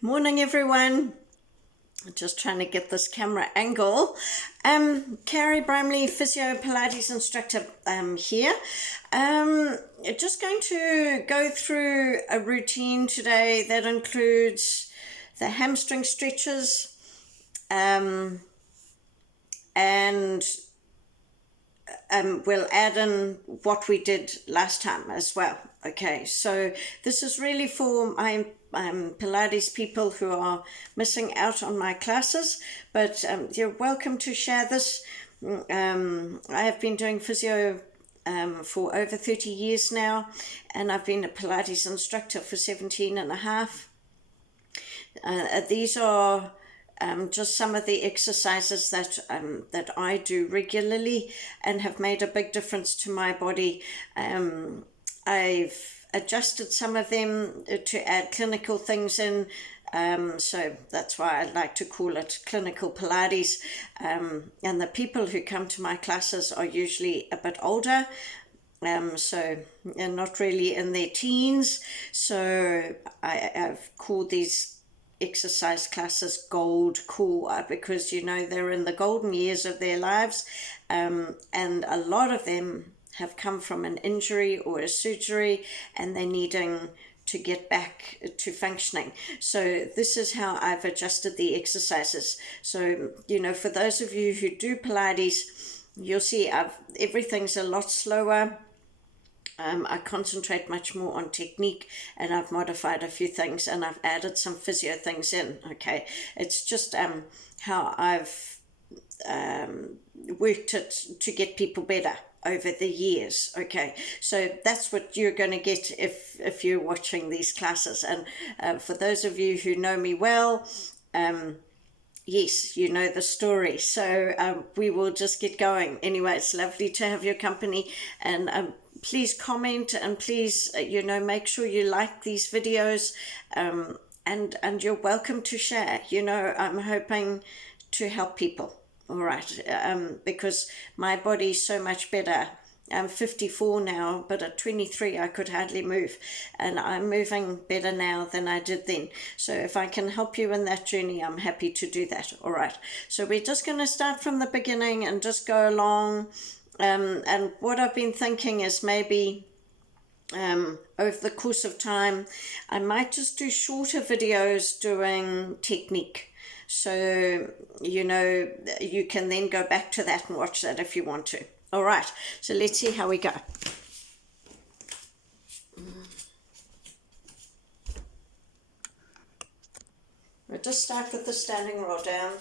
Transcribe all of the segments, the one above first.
Morning, everyone. Just trying to get this camera angle. Carrie Bramley, physio Pilates instructor here. Just going to go through a routine today that includes the hamstring stretches and we'll add in what we did last time as well. Okay, so this is really for my Pilates people who are missing out on my classes, but you're welcome to share this. I have been doing physio for over 30 years now, and I've been a Pilates instructor for 17 and a half. These are just some of the exercises that I do regularly and have made a big difference to my body. I've adjusted some of them to add clinical things in, so that's why I like to call it clinical Pilates. And the people who come to my classes are usually a bit older, so they're not really in their teens. So I've called these exercise classes gold core because they're in the golden years of their lives, and a lot of them have come from an injury or a surgery and they're needing to get back to functioning. So this is how I've adjusted the exercises. So for those of you who do Pilates, you'll see everything's a lot slower. I concentrate much more on technique, and I've modified a few things and I've added some physio things in. Okay, it's just how I've worked it to get people better over the years. Okay, so that's what you're going to get if you're watching these classes. And for those of you who know me well, yes, you know the story. So we will just get going. Anyway, it's lovely to have your company, and please comment, and please make sure you like these videos, and you're welcome to share. I'm hoping to help people, all right, because my body's so much better. I'm 54 now, but at 23 I could hardly move, and I'm moving better now than I did then. So if I can help you in that journey, I'm happy to do that. All right, so we're just going to start from the beginning and just go along. And what I've been thinking is maybe over the course of time, I might just do shorter videos doing technique. So, you can then go back to that and watch that if you want to. All right, so let's see how we go. We'll just start with the standing roll down.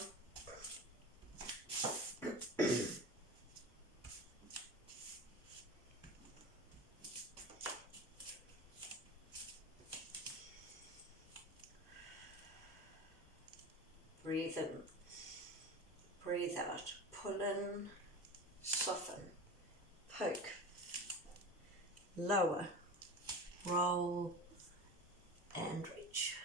Breathe in, breathe out, pull in, soften, poke, lower, roll, and reach.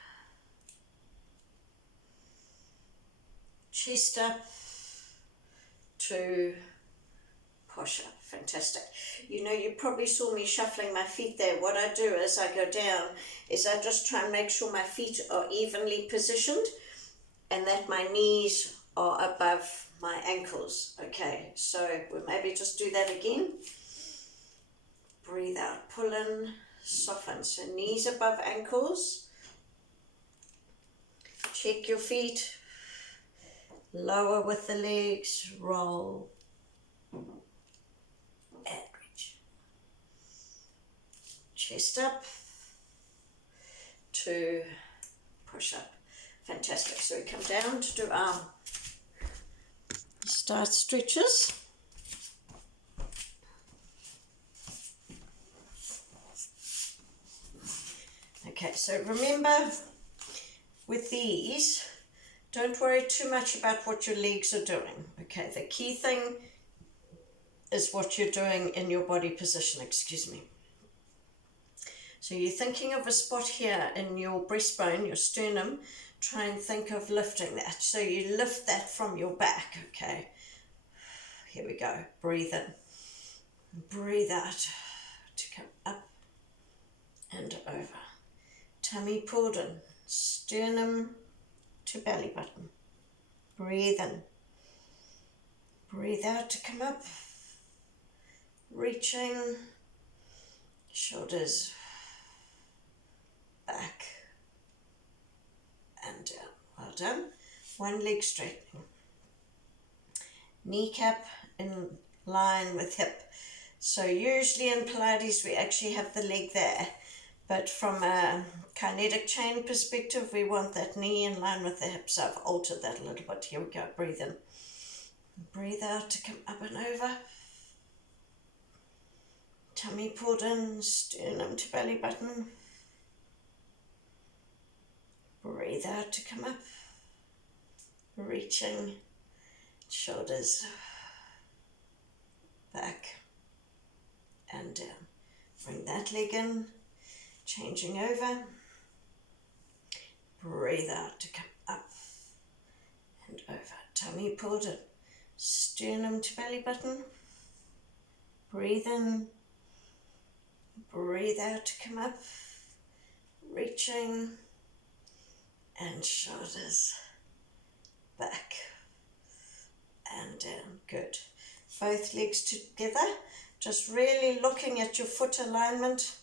Chest up, 2, push up. Fantastic. You probably saw me shuffling my feet there. What I do as I go down is I just try and make sure my feet are evenly positioned and that my knees are above my ankles. Okay, so we'll maybe just do that again. Breathe out, pull in, soften. So knees above ankles. Check your feet. Lower with the legs, roll, and reach. Chest up, 2, push up. Fantastic. So we come down to do our start stretches. Okay, so remember with these, don't worry too much about what your legs are doing. Okay, the key thing is what you're doing in your body position, excuse me. So you're thinking of a spot here in your breastbone, your sternum. Try and think of lifting that. So you lift that from your back, okay? Here we go. Breathe in. Breathe out to come up and over. Tummy pulled in. sternum to belly button. Breathe in. Breathe out to come up. Reaching, shoulders back and down. Well done. One leg straightening. Kneecap in line with hip. So usually in Pilates we actually have the leg there, but from a kinetic chain perspective we want that knee in line with the hip, so I've altered that a little bit. Here we go. Breathe in. Breathe out to come up and over. Tummy pulled in, sternum to belly button. Breathe out to come up. Reaching, shoulders back and down. Bring that leg in, changing over. Breathe out to come up and over. Tummy pulled in, sternum to belly button. Breathe in. Breathe out to come up, reaching, and shoulders back and down. Good. Both legs together, just really looking at your foot alignment.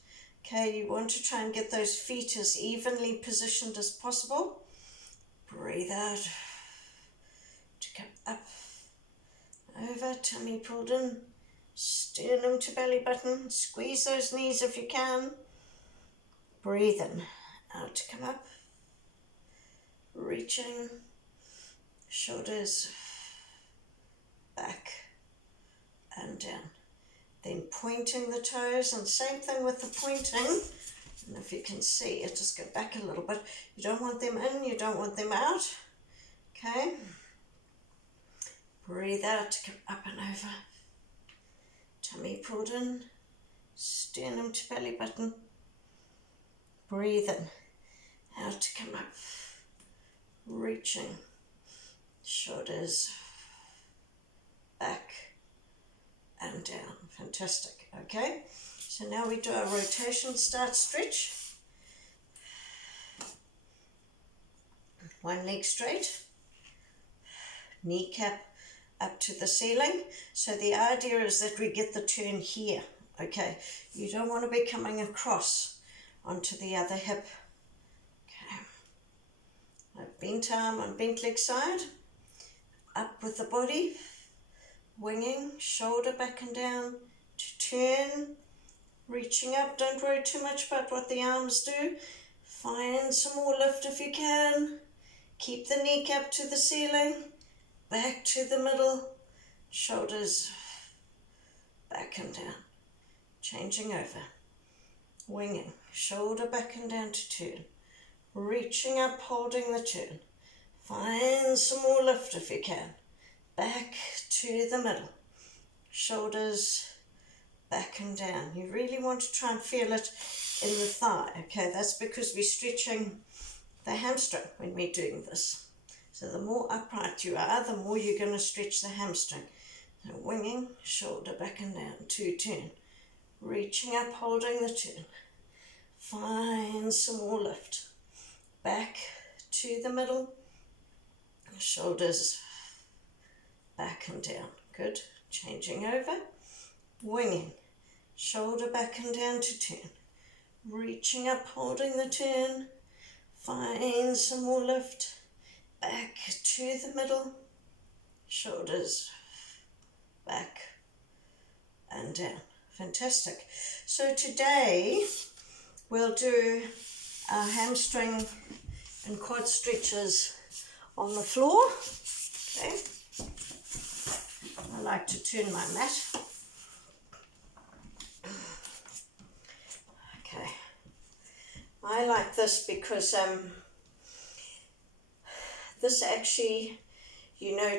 Okay, you want to try and get those feet as evenly positioned as possible. Breathe out to come up, over, tummy pulled in. Sternum to belly button. Squeeze those knees if you can. Breathe in. Out to come up. Reaching. Shoulders back and down. Then pointing the toes, and same thing with the pointing. And if you can see it, just go back a little bit. You don't want them in, you don't want them out. Okay. Breathe out to come up and over. Tummy pulled in, sternum to belly button. Breathe in, out to come up. Reaching, shoulders back and down. Fantastic. Okay, so now we do our rotation start stretch. One leg straight, kneecap up to the ceiling. So the idea is that we get the turn here. Okay, you don't want to be coming across onto the other hip. Okay, bent arm on bent leg side, up with the body, winging, shoulder back and down to turn, reaching up. Don't worry too much about what the arms do. Find some more lift if you can. Keep the kneecap to the ceiling. Back to the middle, shoulders back and down, changing over, winging, shoulder back and down to turn, reaching up, holding the turn, find some more lift if you can, back to the middle, shoulders back and down. You really want to try and feel it in the thigh, okay? That's because we're stretching the hamstring when we're doing this. So the more upright you are, the more you're going to stretch the hamstring. So winging, shoulder back and down, to turn. Reaching up, holding the turn. Find some more lift. Back to the middle. Shoulders back and down. Good. Changing over. Winging. Shoulder back and down to turn. Reaching up, holding the turn. Find some more lift. Back to the middle, shoulders back and down. Fantastic. So today we'll do our hamstring and quad stretches on the floor. Okay. I like to turn my mat. Okay. I like this because this actually,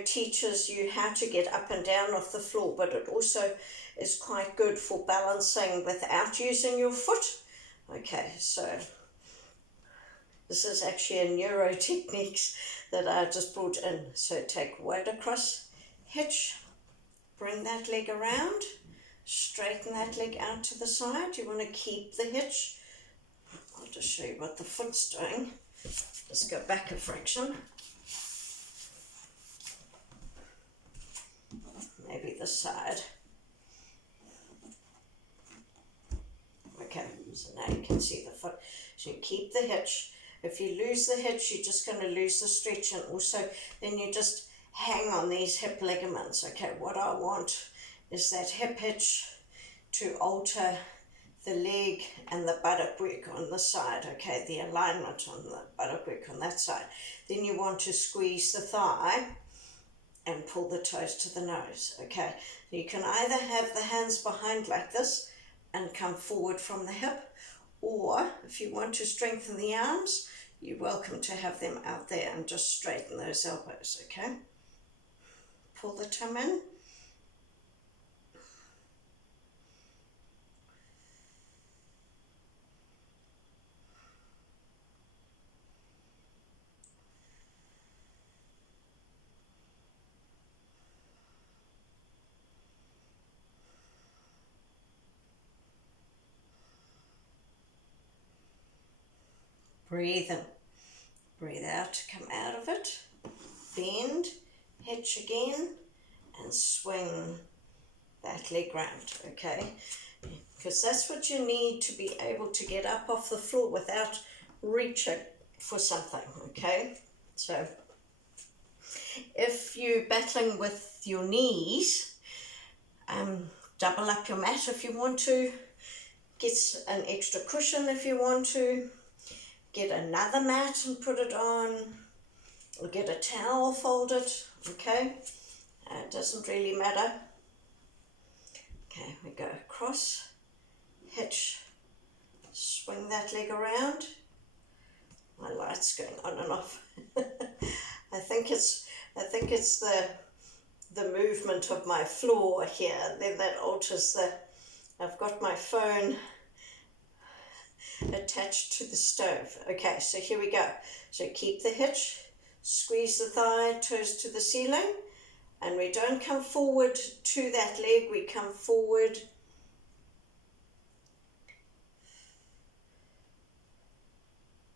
teaches you how to get up and down off the floor, but it also is quite good for balancing without using your foot. Okay, so this is actually a neuro techniques that I just brought in. So take weight across, hitch, bring that leg around, straighten that leg out to the side. You want to keep the hitch. I'll just show you what the foot's doing. Just go back a fraction. Maybe this side. Okay, so now you can see the foot. So you keep the hitch. If you lose the hitch, you're just going to lose the stretch, and also then you just hang on these hip ligaments. Okay, what I want is that hip hitch to alter the leg and the buttock work on the side, okay, the alignment on the buttock work on that side. Then you want to squeeze the thigh and pull the toes to the nose, okay. You can either have the hands behind like this and come forward from the hip, or if you want to strengthen the arms, you're welcome to have them out there and just straighten those elbows, okay. Pull the tum in. Breathe in, breathe out, come out of it, bend, hitch again, and swing that leg round, okay? Because that's what you need to be able to get up off the floor without reaching for something, okay? So if you're battling with your knees, double up your mat if you want to, get an extra cushion if you want to, get another mat and put it on, or get a towel, fold it, okay? It doesn't really matter. Okay, we go across, hitch, swing that leg around. My light's going on and off. I think it's the movement of my floor here, then that alters the, I've got my phone attached to the stove. Okay, so here we go. So keep the hitch, squeeze the thigh, toes to the ceiling, and we don't come forward to that leg, we come forward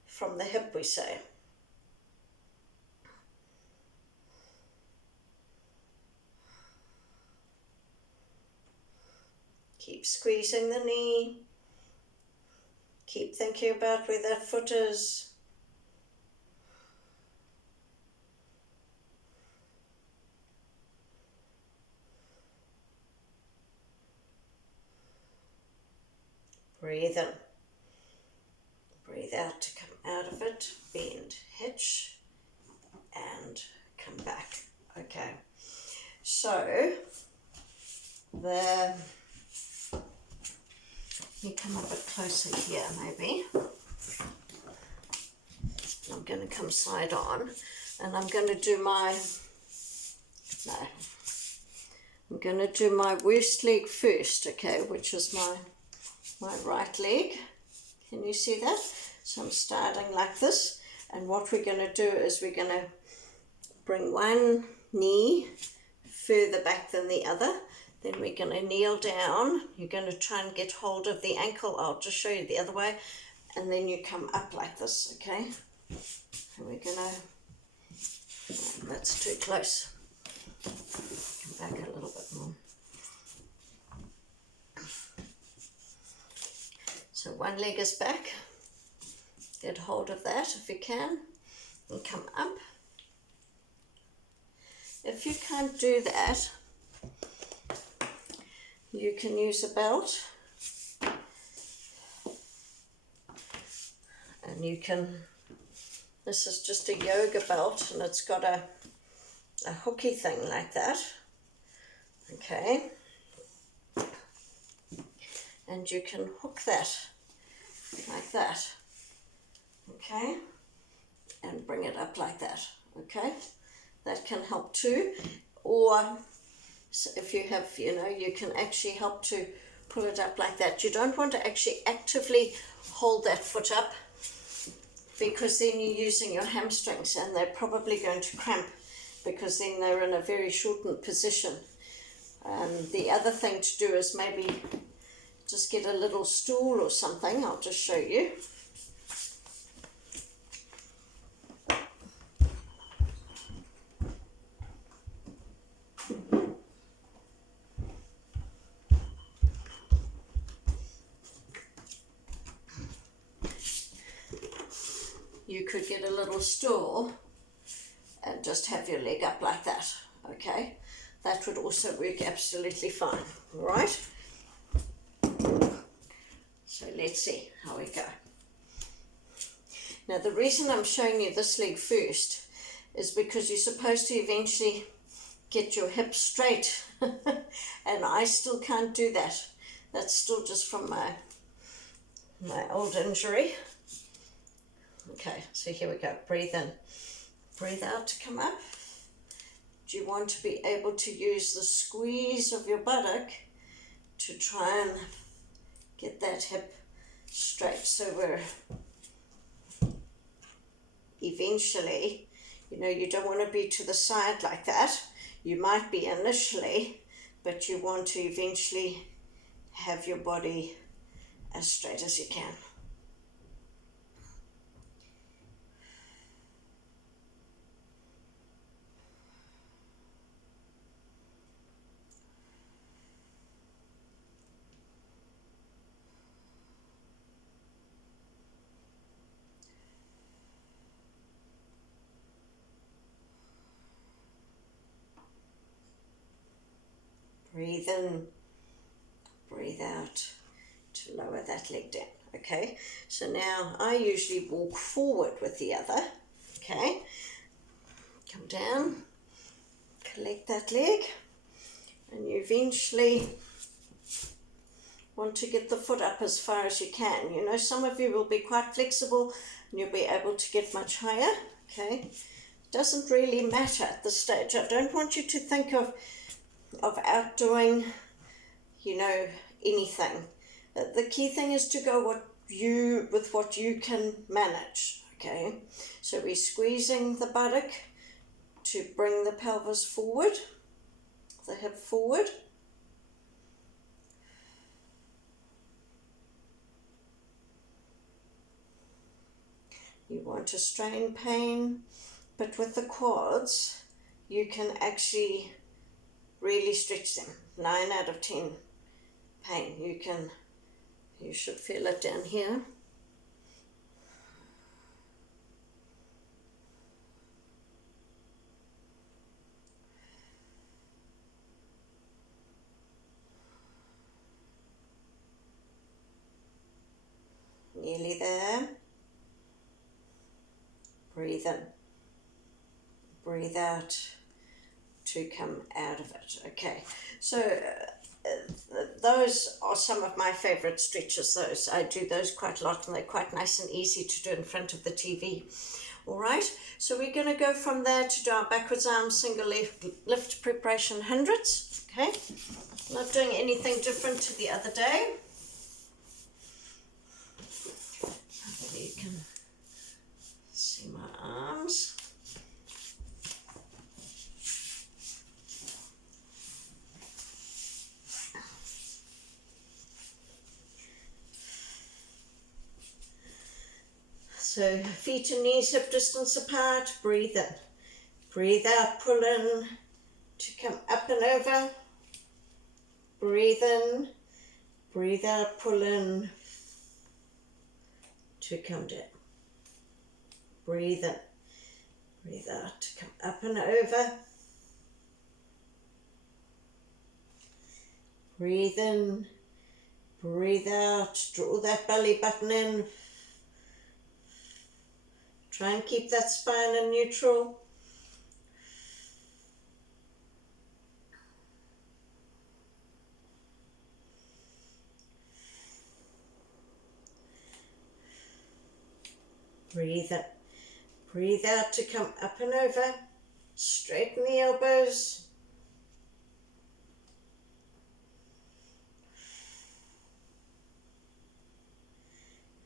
from the hip, we say. Keep squeezing the knee. Keep thinking about where that foot is. Breathe in. Breathe out to come out of it. Bend, hitch, and come back. Okay. So, you come a bit closer here maybe. I'm going to come side on, and I'm going to do I'm going to do my worst leg first, okay, which is my right leg. Can you see that? So I'm starting like this, and what we're going to do is we're going to bring one knee further back than the other. Then we're going to kneel down. You're going to try and get hold of the ankle. I'll just show you the other way. And then you come up like this, okay? And we're going to, that's too close. Come back a little bit more. So one leg is back. Get hold of that if you can. And come up. If you can't do that, you can use a belt, and you can, this is just a yoga belt, and it's got a hooky thing like that, okay, and you can hook that like that, okay, and bring it up like that, okay, that can help too. Or so if you have, you can actually help to pull it up like that. You don't want to actually actively hold that foot up, because then you're using your hamstrings and they're probably going to cramp, because then they're in a very shortened position. The other thing to do is maybe just get a little stool or something. I'll just show you. you could get a little stool and just have your leg up like that, okay? That would also work absolutely fine, all right? So let's see how we go. Now the reason I'm showing you this leg first is because you're supposed to eventually get your hips straight and I still can't do that. That's still just from my old injury. Okay, so here we go. Breathe in, breathe out to come up. Do you want to be able to use the squeeze of your buttock to try and get that hip straight? So we're eventually, you know, you don't want to be to the side like that. You might be initially, but you want to eventually have your body as straight as you can. Breathe in, breathe out to lower that leg down, okay? So now I usually walk forward with the other, okay? Come down, collect that leg, and you eventually want to get the foot up as far as you can. You know, some of you will be quite flexible and you'll be able to get much higher, okay? It doesn't really matter at this stage. I don't want you to think of outdoing, you know, anything. The key thing is to go with what you can manage, okay? So we're squeezing the buttock to bring the pelvis forward, the hip forward. You want to strain pain, but with the quads, you can actually really stretch them. 9 out of 10 pain. You should feel it down here. Nearly there. Breathe in. Breathe out to come out of it. Okay, so those are some of my favorite stretches. Those I do those quite a lot, and they're quite nice and easy to do in front of the TV. All right, so we're going to go from there to do our backwards arm single lift preparation hundreds. Okay, not doing anything different to the other day. Hopefully you can see my arms. So feet and knees hip distance apart, breathe in. Breathe out, pull in to come up and over. Breathe in, breathe out, pull in to come down. Breathe in, breathe out to come up and over. Breathe in, breathe out, draw that belly button in. Try and keep that spine in neutral. Breathe in. Breathe out to come up and over. Straighten the elbows.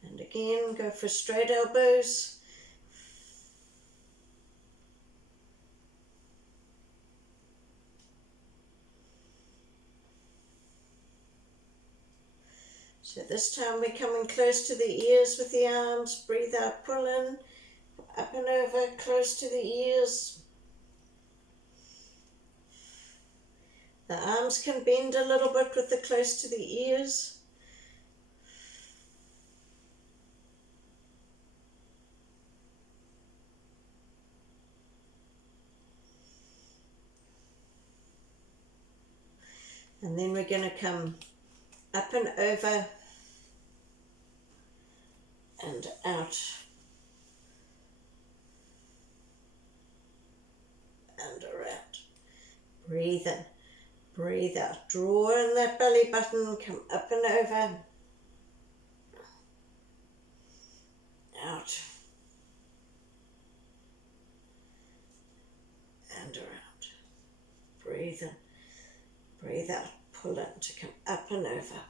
And again, go for straight elbows. So this time we're coming close to the ears with the arms. Breathe out, pull in, up and over, close to the ears. The arms can bend a little bit with the close to the ears. And then we're going to come up and over and out and around. Breathe in, breathe out. Draw in that belly button, come up and over, out and around. Breathe in, breathe out. Pull in to come up and over,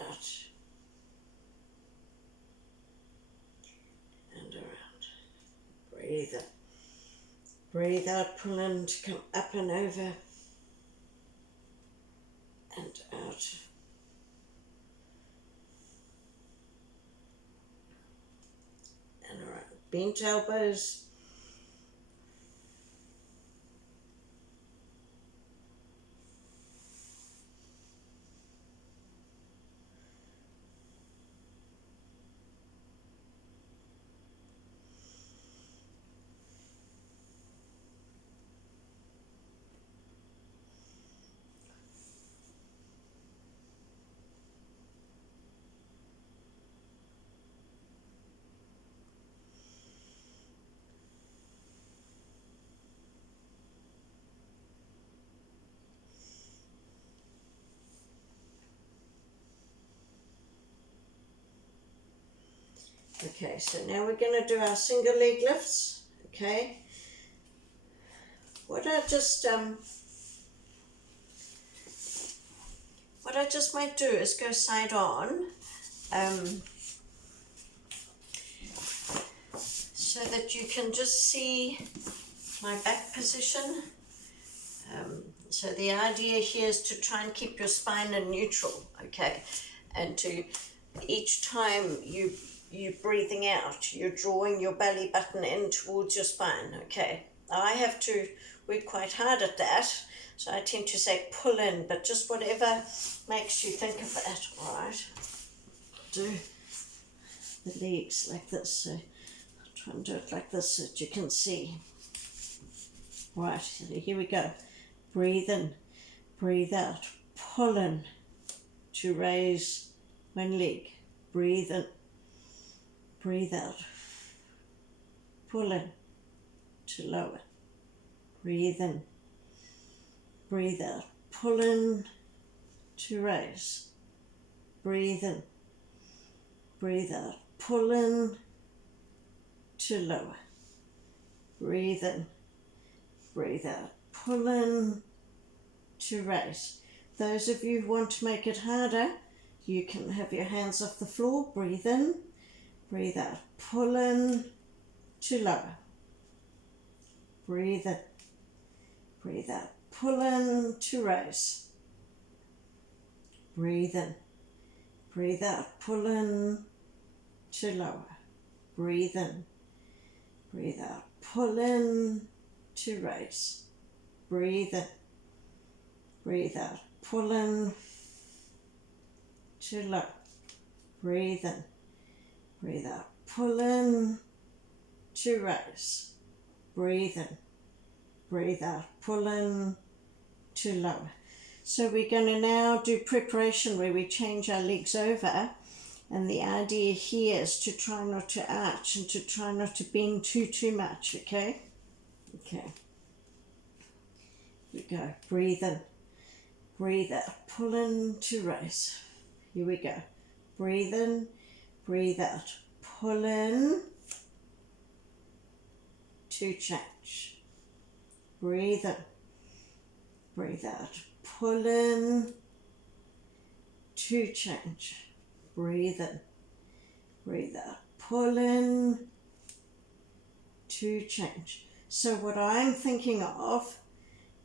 out and around. Breathe in, breathe out. Pull in to come up and over and out. And around. Bent elbows. Okay, so now we're going to do our single leg lifts. Okay, what I just might do is go side on, so that you can just see my back position. So the idea here is to try and keep your spine in neutral, okay, and to each time you're breathing out, you're drawing your belly button in towards your spine, okay. I have to work quite hard at that, so I tend to say pull in, but just whatever makes you think of that, all right. Do the legs like this, so I'll try and do it like this so that you can see. Right, so here we go. Breathe in, breathe out, pull in to raise one leg. Breathe in, breathe out, pull in to lower. Breathe in, breathe out, pull in to raise. Breathe in, breathe out, pull in to lower. Breathe in, breathe out, pull in to raise. Those of you who want to make it harder, you can have your hands off the floor. Breathe in, breathe out, pull in to lower. Breathe in, breathe out, pull in to raise. Breathe in, breathe out, pull in to lower. Breathe in, breathe out, pull in to raise. Breathe in, breathe out, pull in to lower. Breathe in, breathe out, pull in to raise. Breathe in, breathe out, pull in to lower. So we're going to now do preparation where we change our legs over, and the idea here is to try not to arch and to try not to bend too much, okay? Okay. Here we go. Breathe in, breathe out, pull in to raise. Here we go. Breathe in, breathe out, pull in to change. Breathe in, breathe out, pull in to change. Breathe in, breathe out, pull in to change. So what I'm thinking of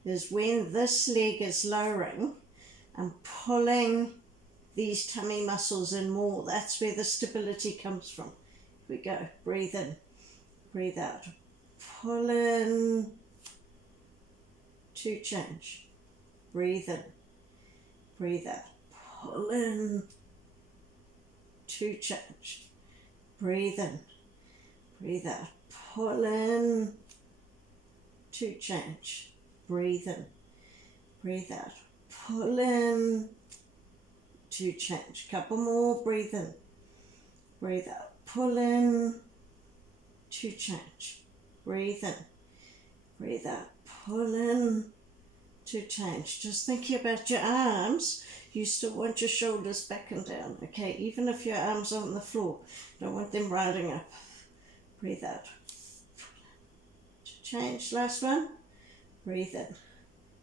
is when this leg is lowering, I'm pulling these tummy muscles in more. That's where the stability comes from. Here we go. Breathe in, breathe out, pull in to change. Breathe in, breathe out, pull in to change. Breathe in, breathe out, pull in to change. breathe in, breathe out, pull in to change. Couple more, breathe in, breathe out, pull in to change. Breathe in, breathe out, pull in to change. Just thinking about your arms, you still want your shoulders back and down, okay? Even if your arms are on the floor, don't want them riding up. Breathe out. To change, last one. Breathe in,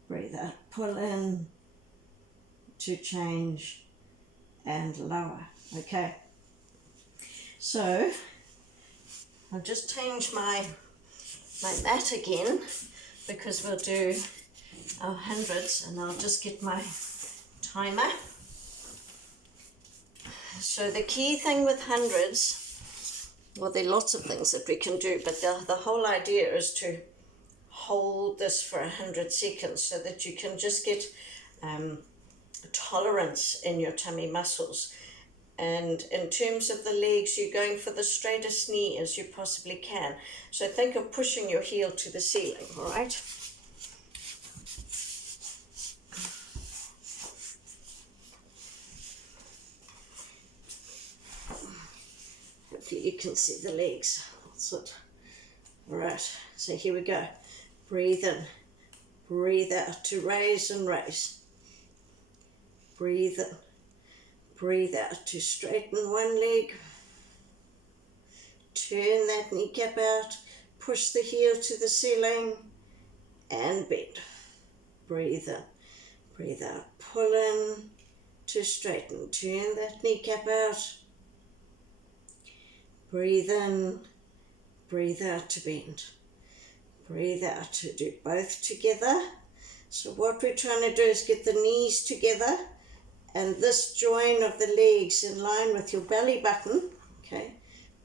breathe out, pull in to change and lower, okay? So, I'll just change my mat again because we'll do our hundreds, and I'll just get my timer. So the key thing with hundreds, well, there are lots of things that we can do, but the whole idea is to hold this for 100 seconds so that you can just get tolerance in your tummy muscles. And in terms of the legs, you're going for the straightest knee as you possibly can. So think of pushing your heel to the ceiling, all right? Hopefully you can see the legs. That's it. All right, so here we go. Breathe in, breathe out to raise and raise. Breathe in, breathe out to straighten one leg. Turn that kneecap out, push the heel to the ceiling and bend. Breathe in, breathe out, pull in to straighten. Turn that kneecap out. Breathe in, breathe out to bend. Breathe out to do both together. So what we're trying to do is get the knees together and this join of the legs in line with your belly button. Okay,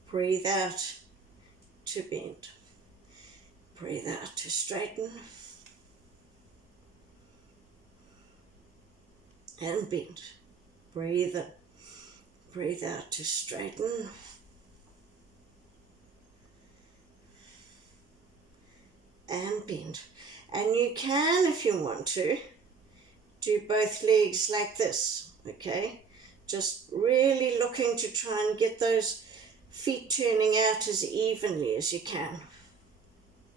breathe out to bend. Breathe out to straighten and bend. Breathe in, breathe out to straighten and bend. And you can, if you want to, do both legs like this, okay? Just really looking to try and get those feet turning out as evenly as you can.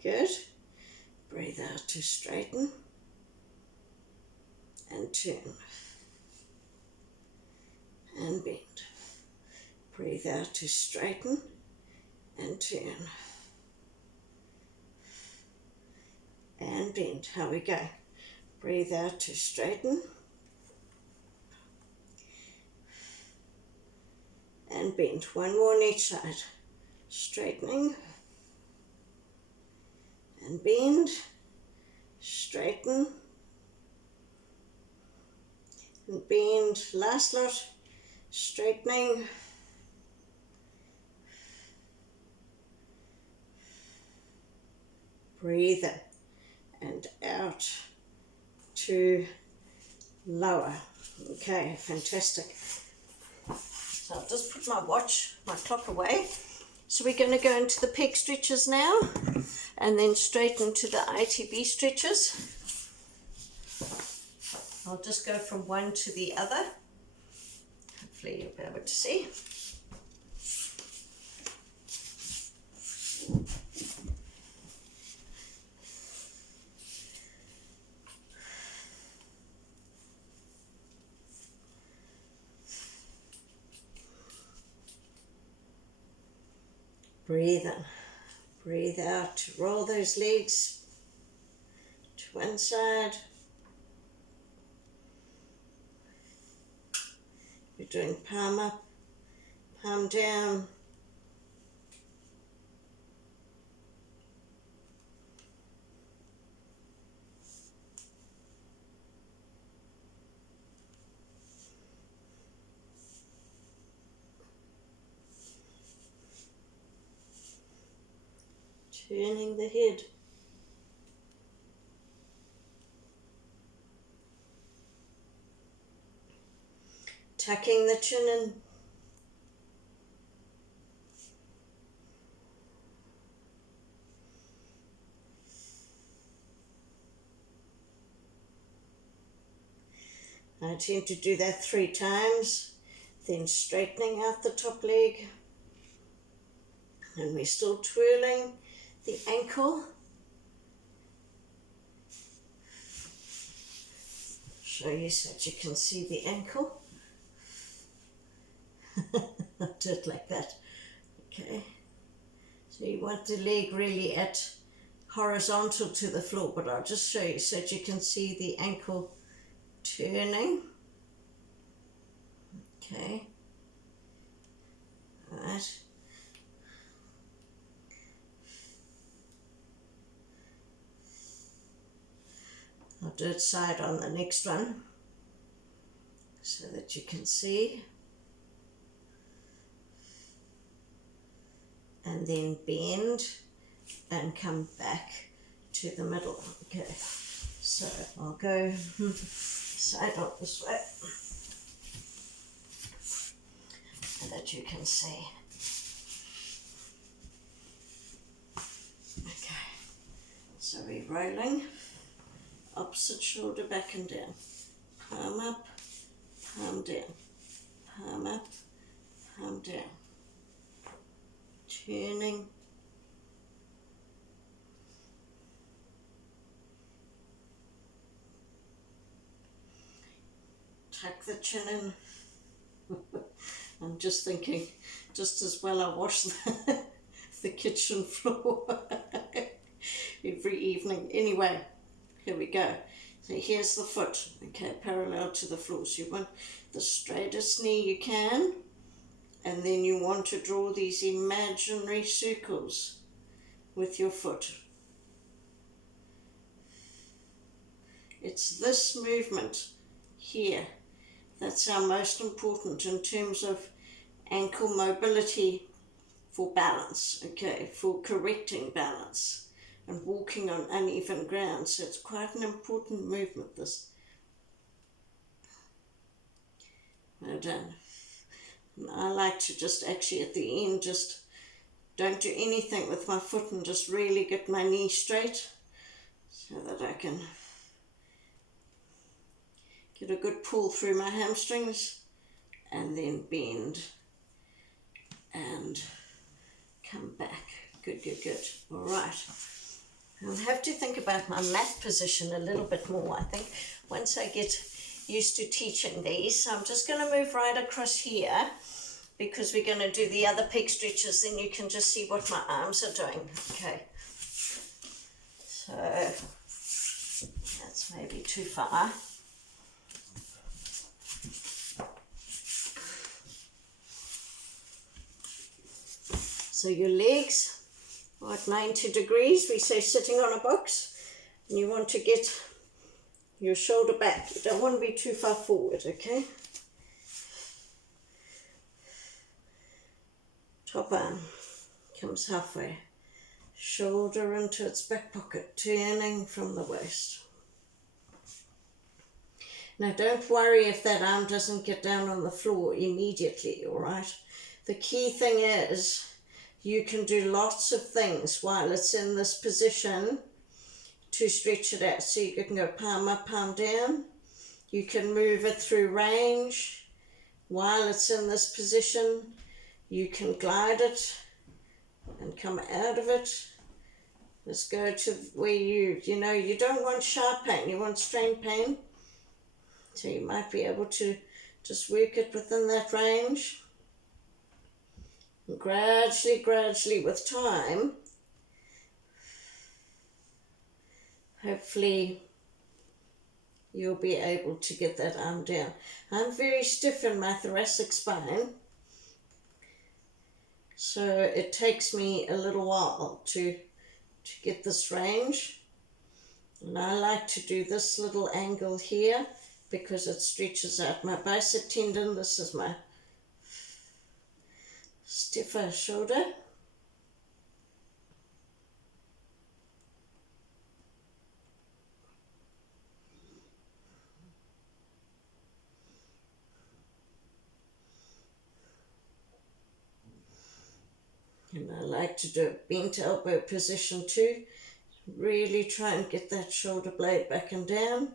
Good. Breathe out to straighten and turn and bend. Breathe out to straighten and turn and bend. How we go? Breathe out to straighten and bend. One more on each side. Straightening and bend. Straighten and bend. Last lot. Straightening breathe in and out to lower. Okay, fantastic. So I'll just put my clock away. So we're going to go into the pec stretches now and then straight into the Itb stretches. I'll just go from one to the other. Hopefully you'll be able to see. Breathe in, breathe out, roll those legs to one side. We're doing palm up, palm down. Turning the head. Tucking the chin in. I tend to do that 3 times, then straightening out the top leg, and we're still twirling the ankle. Show you so that you can see the ankle. I'll do it like that. Okay. So you want the leg really at horizontal to the floor, but I'll just show you so that you can see the ankle turning. Okay. All right. I'll do it side on the next one so that you can see. And then bend and come back to the middle. Okay, so I'll go side on this way so that you can see. Okay, so we're rolling, opposite shoulder back and down, palm up, palm down, palm up, palm down. Turning, tuck the chin in. I'm just thinking, just as well I wash the kitchen floor every evening. Anyway, here we go. So here's the foot, okay, parallel to the floor. So you want the straightest knee you can. And then you want to draw these imaginary circles with your foot. It's this movement here that's our most important in terms of ankle mobility for balance, okay, for correcting balance and walking on uneven ground. So it's quite an important movement, this. Well done. I like to just actually at the end just don't do anything with my foot and just really get my knee straight so that I can get a good pull through my hamstrings and then bend and come back. Good, good, good. All right. I'll have to think about my mat position a little bit more, I think, once I get used to teaching these. So I'm just going to move right across here because we're going to do the other pec stretches, then you can just see what my arms are doing. Okay, so that's maybe too far. So your legs are at 90 degrees, we say sitting on a box, and you want to get your shoulder back. You don't want to be too far forward, okay? Top arm comes halfway. Shoulder into its back pocket, turning from the waist. Now don't worry if that arm doesn't get down on the floor immediately, all right? The key thing is you can do lots of things while it's in this position to stretch it out. So you can go palm up, palm down. You can move it through range while it's in this position. You can glide it and come out of it. Let's go to where you don't want sharp pain, you want strain pain. So you might be able to just work it within that range. And gradually with time, hopefully you'll be able to get that arm down. I'm very stiff in my thoracic spine, so it takes me a little while to get this range. And I like to do this little angle here because it stretches out my bicep tendon. This is my stiffer shoulder. And I like to do a bent elbow position too. Really try and get that shoulder blade back and down.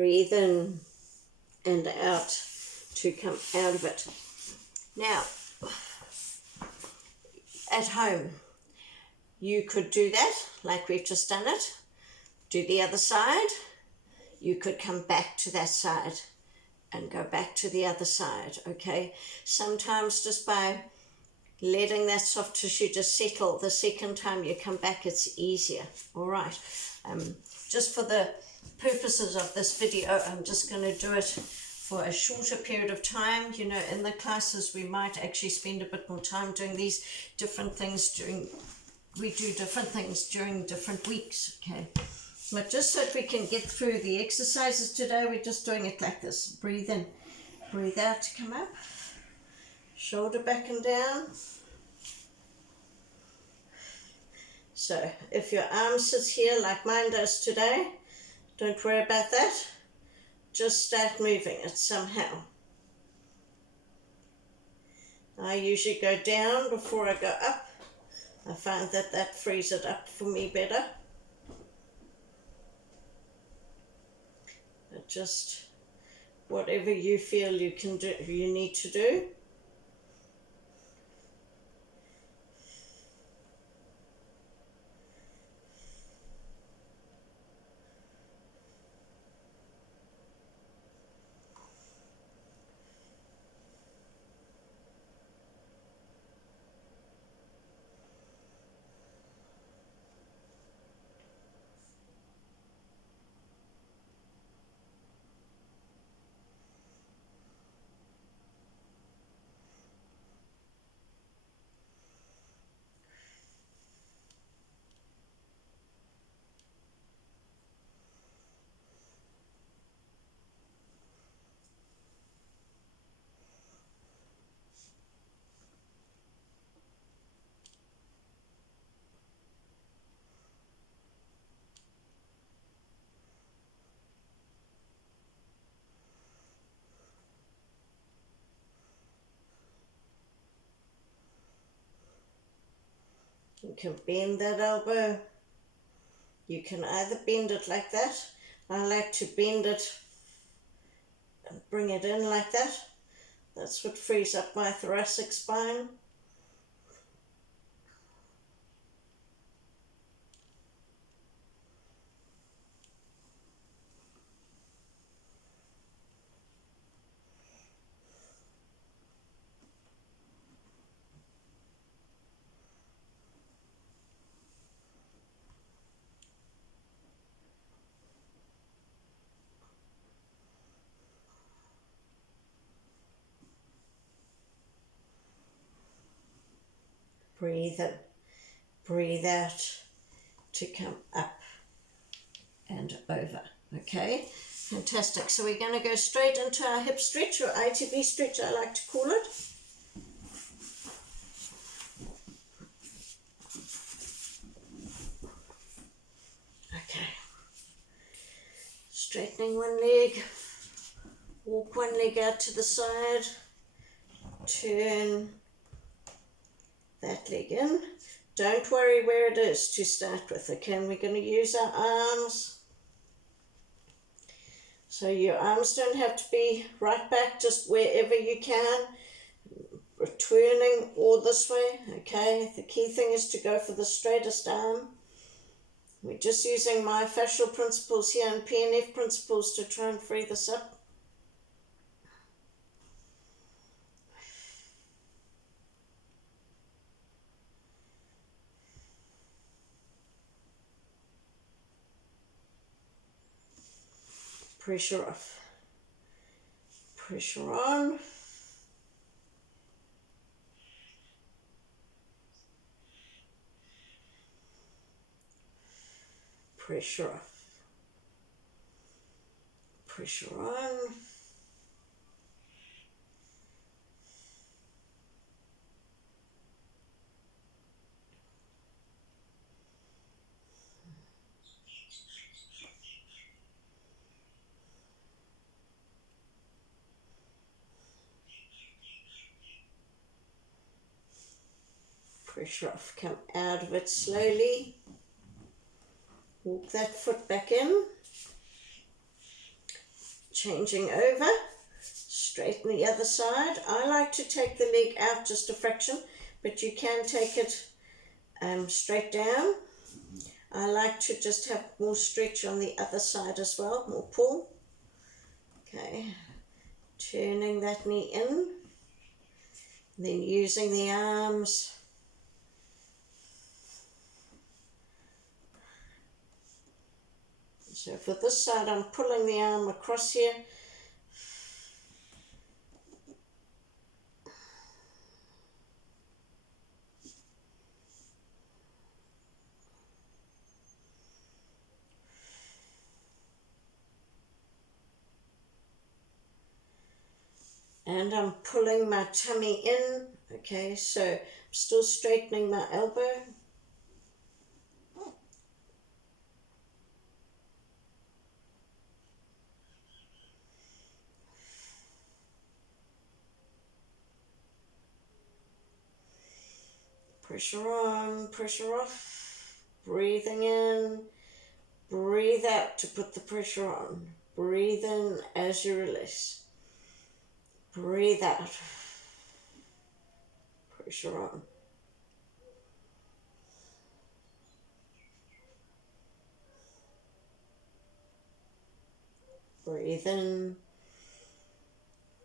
Breathe in and out to come out of it. Now, at home, you could do that like we've just done it. Do the other side. You could come back to that side and go back to the other side, okay? Sometimes just by letting that soft tissue just settle, the second time you come back, it's easier. All right. Just for the purposes of this video, I'm just going to do it for a shorter period of time. You know, in the classes, we might actually spend a bit more time doing these different things we do different things during different weeks, okay? But just so that we can get through the exercises today, we're just doing it like this. Breathe in, breathe out to come up. Shoulder back and down. So if your arm sits here like mine does today, don't worry about that. Just start moving it somehow. I usually go down before I go up. I find that frees it up for me better. But just whatever you feel you can do, you need to do. You can bend that elbow. You can either bend it like that. I like to bend it and bring it in like that. That's what frees up my thoracic spine. Breathe in, breathe out to come up and over, okay? Fantastic. So we're going to go straight into our hip stretch, or Itb stretch I like to call it. Okay. Straightening one leg, walk one leg out to the side, turn that leg in. Don't worry where it is to start with, okay? And we're going to use our arms. So your arms don't have to be right back, just wherever you can. Turning all this way, okay? The key thing is to go for the straightest arm. We're just using myofascial principles here and PNF principles to try and free this up. Pressure off, pressure on. Pressure off, pressure on. Pressure off, come out of it slowly. Walk that foot back in. Changing over, straighten the other side. I like to take the leg out just a fraction, but you can take it straight down. I like to just have more stretch on the other side as well, more pull. Okay, turning that knee in, then using the arms. So for this side, I'm pulling the arm across here. And I'm pulling my tummy in. Okay, so I'm still straightening my elbow. Pressure on, pressure off. Breathing in, breathe out to put the pressure on. Breathe in as you release. Breathe out. Pressure on. Breathe in.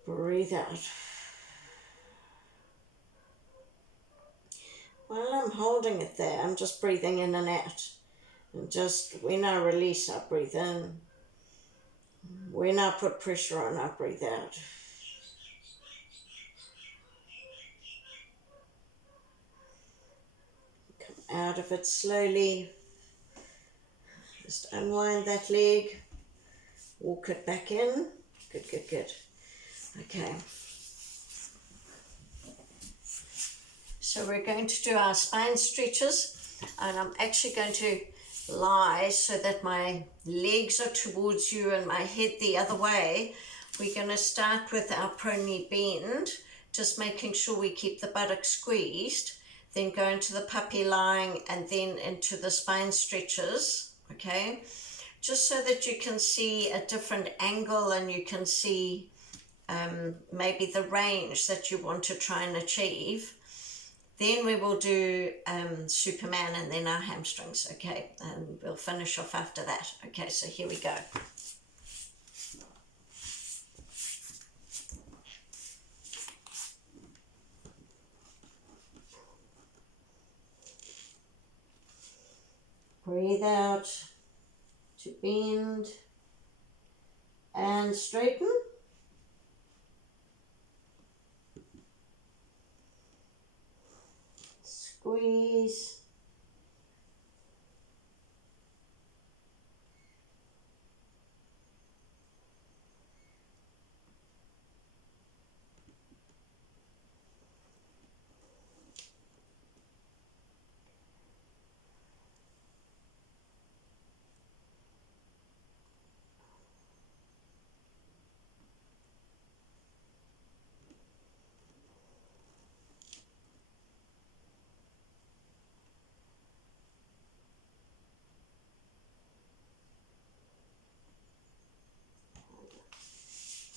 Breathe out. While I'm holding it there, I'm just breathing in and out. And just when I release, I breathe in. When I put pressure on, I breathe out. Come out of it slowly. Just unwind that leg. Walk it back in. Good, good, good. Okay. So we're going to do our spine stretches, and I'm actually going to lie so that my legs are towards you and my head the other way. We're going to start with our pro knee bend, just making sure we keep the buttock squeezed, then go into the puppy lying and then into the spine stretches, okay? Just so that you can see a different angle and you can see maybe the range that you want to try and achieve. Then we will do Superman and then our hamstrings, okay? And we'll finish off after that. Okay, so here we go. Breathe out to bend and straighten. Squeeze.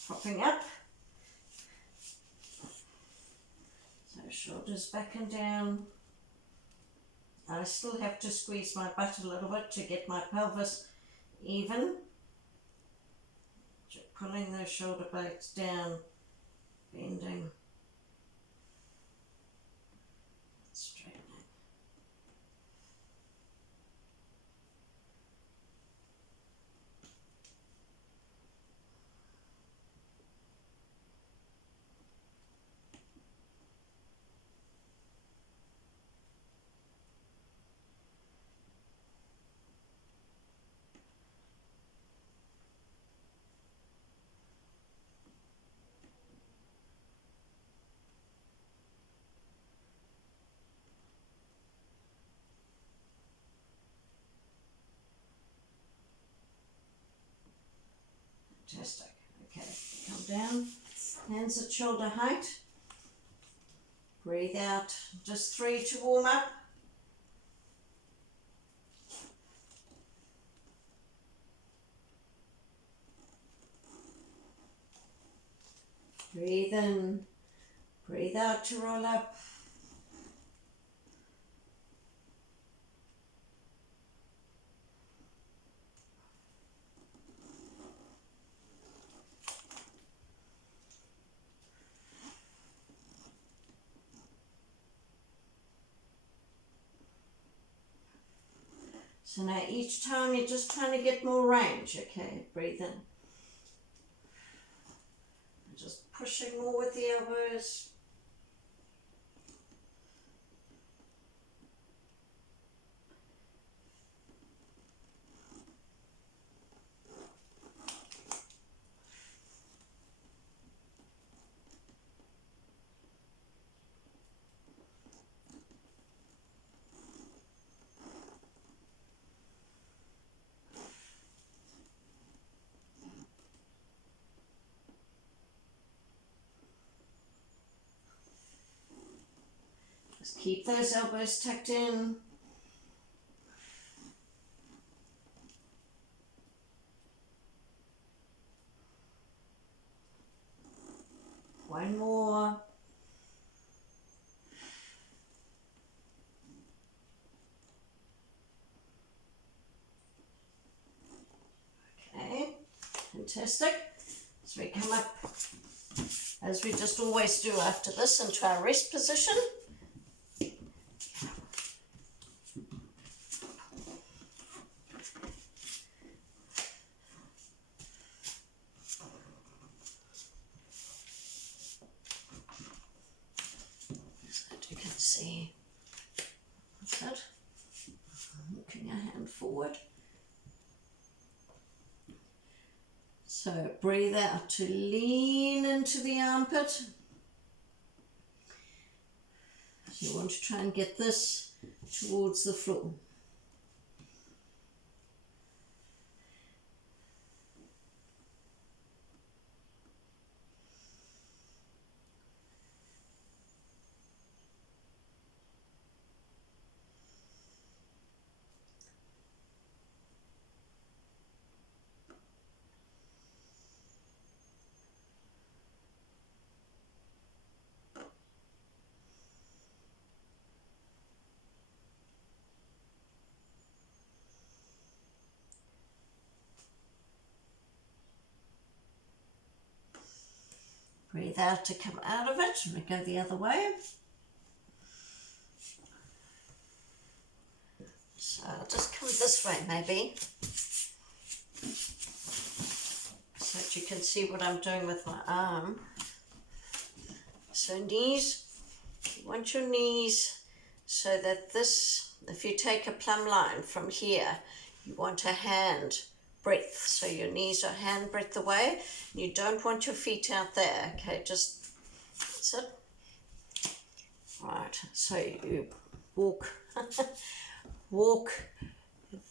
Popping up. So shoulders back and down. I still have to squeeze my butt a little bit to get my pelvis even. Just pulling those shoulder blades down, bending, straightening. Fantastic. Okay, come down, hands at shoulder height. Breathe out, just 3 to warm up. Breathe in, breathe out to roll up. So now each time you're just trying to get more range, okay? Breathe in. Just pushing more with the elbows. Just keep those elbows tucked in. One more. Okay, fantastic. So we come up, as we just always do after this, into our rest position. See, that's it. Walking our hand forward. So breathe out to lean into the armpit. So you want to try and get this towards the floor. Breathe out to come out of it, and we go the other way. So I'll just come this way maybe, so that you can see what I'm doing with my arm. So knees, you want your knees so that this, if you take a plumb line from here, you want a hand breadth, so your knees are hand breadth away. You don't want your feet out there, okay, just that's it. Right, so you walk walk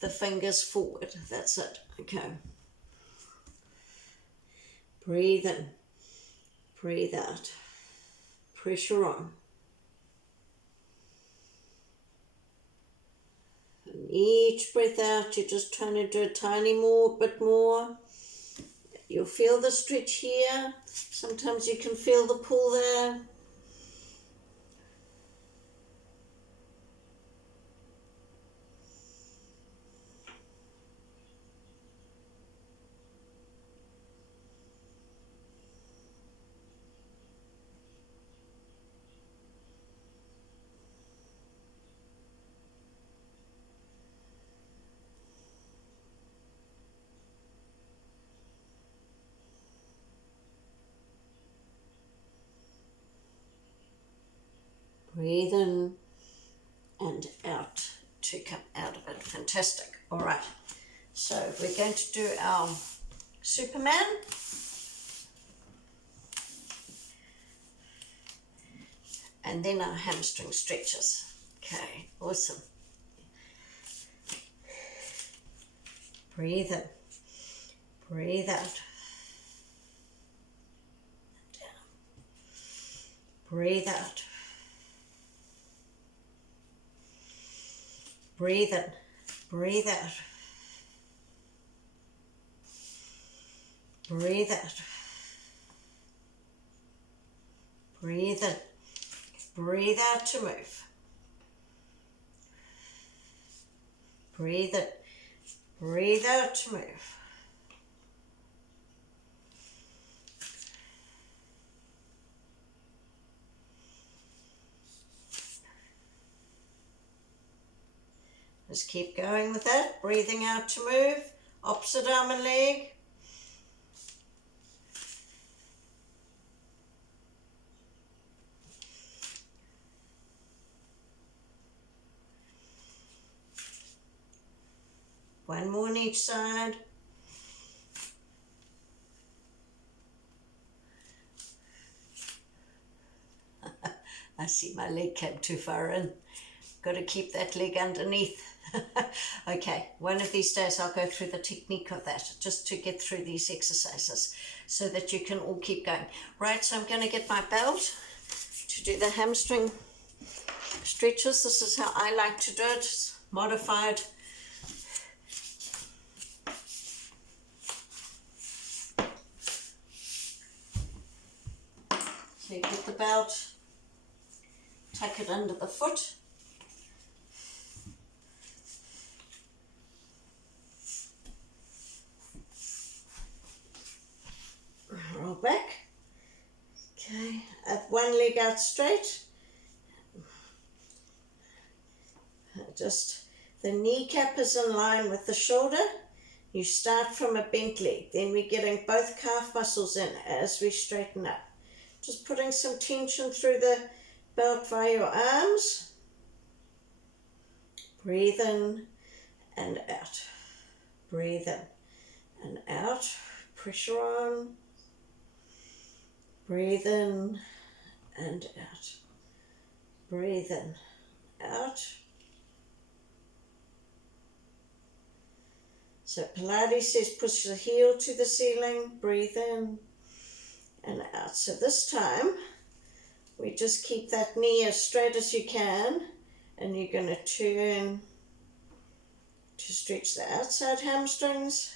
the fingers forward, that's it, okay. Breathe in, breathe out, pressure on. And each breath out, you're just trying to do a tiny bit more. You'll feel the stretch here. Sometimes you can feel the pull there. Breathe in and out to come out of it. Fantastic. All right. So we're going to do our Superman. And then our hamstring stretches. Okay, awesome. Breathe in. Breathe out. Down. Breathe out. Breathe in, breathe out, breathe out, Breathe in. Breathe out to move. Breathe in. Breathe out to move. Just keep going with that. Breathing out to move. Opposite arm and leg. One more on each side. I see my leg came too far in. Got to keep that leg underneath. Okay, one of these days I'll go through the technique of that just to get through these exercises so that you can all keep going. Right, so I'm going to get my belt to do the hamstring stretches. This is how I like to do it. It's modified. So you get the belt, tuck it under the foot. Roll back. Okay, have one leg out straight. Just the kneecap is in line with the shoulder. You start from a bent leg, then we're getting both calf muscles in as we straighten up. Just putting some tension through the belt via your arms. Breathe in and out. Breathe in and out. Pressure on. Breathe in and out. Breathe in, out. So Pilates says push the heel to the ceiling. Breathe in and out. So this time we just keep that knee as straight as you can, and you're going to turn to stretch the outside hamstrings,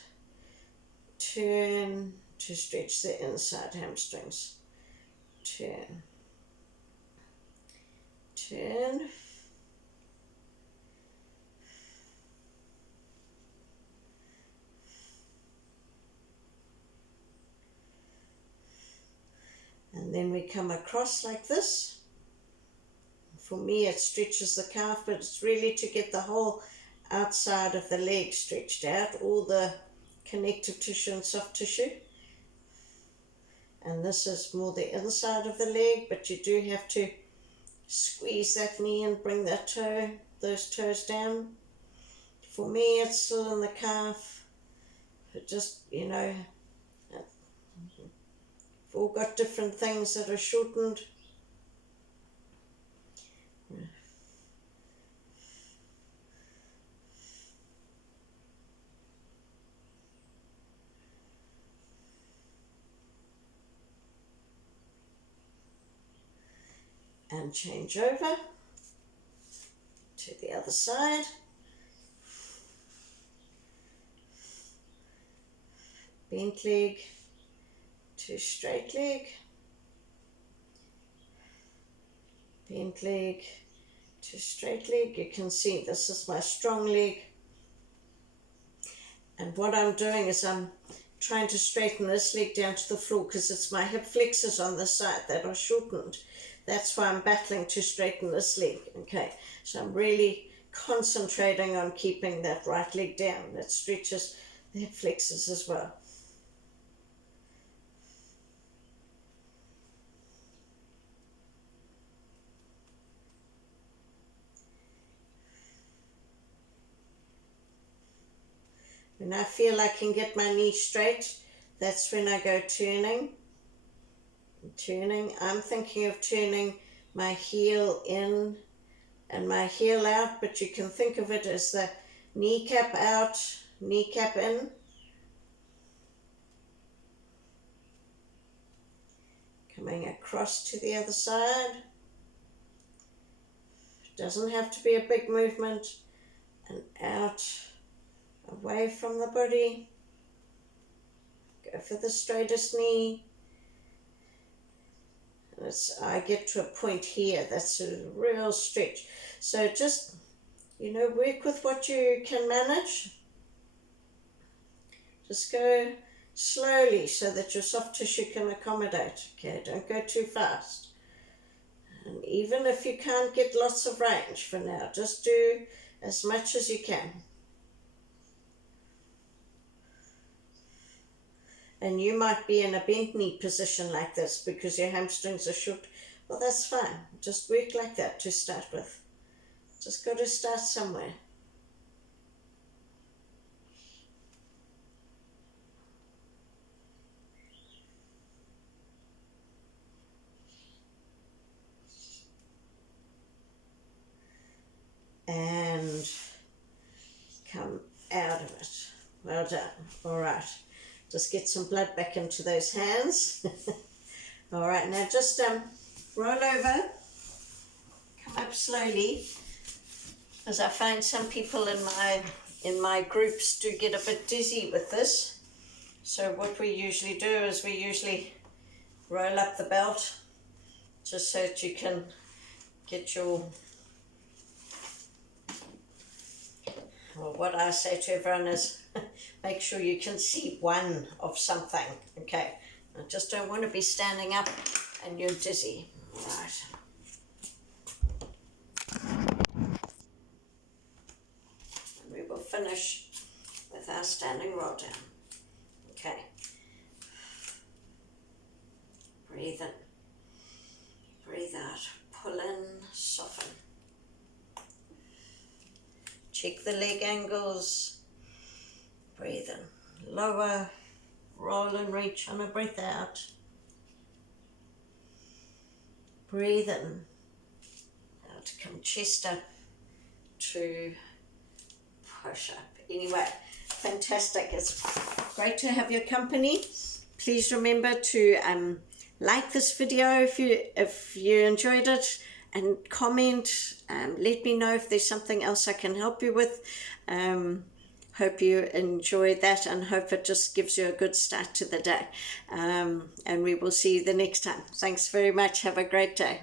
turn to stretch the inside hamstrings, turn, turn, and then we come across like this. For me it stretches the calf, but it's really to get the whole outside of the leg stretched out, all the connective tissue and soft tissue. And this is more the inside of the leg, but you do have to squeeze that knee and bring that toe, those toes down. For me it's still in the calf, but just, you know, we've all got different things that are shortened. And change over to the other side. Bent leg to straight leg. Bent leg to straight leg. You can see this is my strong leg. And what I'm doing is I'm trying to straighten this leg down to the floor because it's my hip flexors on this side that are shortened. That's why I'm battling to straighten this leg. Okay, so I'm really concentrating on keeping that right leg down. That stretches the hip flexors as well. When I feel I can get my knee straight, that's when I go turning. Turning, I'm thinking of turning my heel in and my heel out, but you can think of it as the kneecap out, kneecap in. Coming across to the other side. Doesn't have to be a big movement. And out, away from the body. Go for the straightest knee. I get to a point here that's a real stretch. So just, you know, work with what you can manage. Just go slowly so that your soft tissue can accommodate. Okay, don't go too fast. And even if you can't get lots of range for now, just do as much as you can. And you might be in a bent knee position like this because your hamstrings are short. Well, that's fine. Just work like that to start with. Just got to start somewhere. And come out of it. Well done. All right. Just get some blood back into those hands. All right, now just roll over, come up slowly, because I find some people in my groups do get a bit dizzy with this. So what we usually do is we usually roll up the belt just so that you can get your, well, what I say to everyone is make sure you can see one of something, okay? I just don't want to be standing up and you're dizzy. Right. And we will finish with our standing roll down. Okay. Breathe in. Breathe out. Pull in, soften. Check the leg angles. Breathe in. Lower. Roll and reach on a breath out. Breathe in. Now to come chest up to push up. Anyway, fantastic. It's great to have your company. Please remember to like this video if you enjoyed it, and comment. Let me know if there's something else I can help you with. Hope you enjoy that and hope it just gives you a good start to the day. And we will see you the next time. Thanks very much. Have a great day.